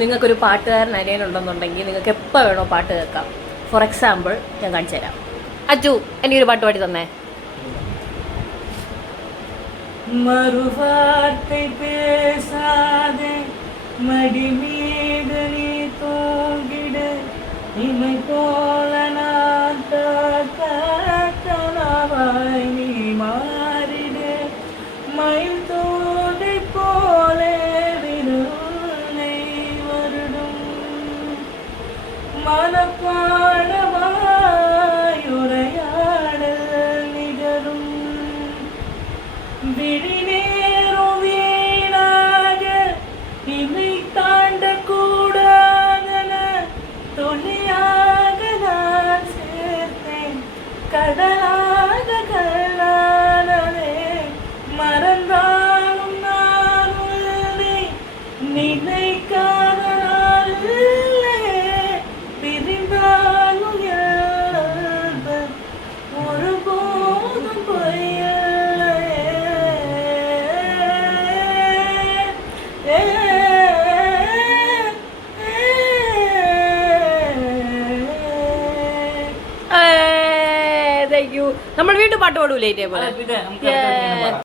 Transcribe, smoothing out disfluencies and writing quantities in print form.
നിങ്ങൾക്കൊരു പാട്ടുകാരൻ അനിയനുണ്ടെന്നുണ്ടെങ്കിൽ നിങ്ങൾക്ക് എപ്പോൾ വേണോ പാട്ട് കേൾക്കാം. ഫോർ എക്സാമ്പിൾ ഞാൻ കാണിച്ചു തരാം. അച്ചു എനിക്കൊരു പാട്ട് പാടി തന്നേ. மறுவார்த்தை பேசாதே மடி மீது நீ தூங்கிட இமை போல நான் கனவாய் நீ மாறிடு மயில் தோகை போலே விருளை வருடும் மனப்பாடமாய் உரையாடல் நிகழும் விழிநேரும் வீணாக இமை தாண்ட கூடாதன துணியாக நான் சேர்த்தேன் கடலாக கல்லானதே மறந்தாலும் நான் உள்ளே நினைக்காத நாள் இல்லையே பிரிந்தாலும் ஒருபோதும் பொய்ய നമ്മൾ വീണ്ടും പാട്ട് പാടൂലേ ഇതേപോലെ.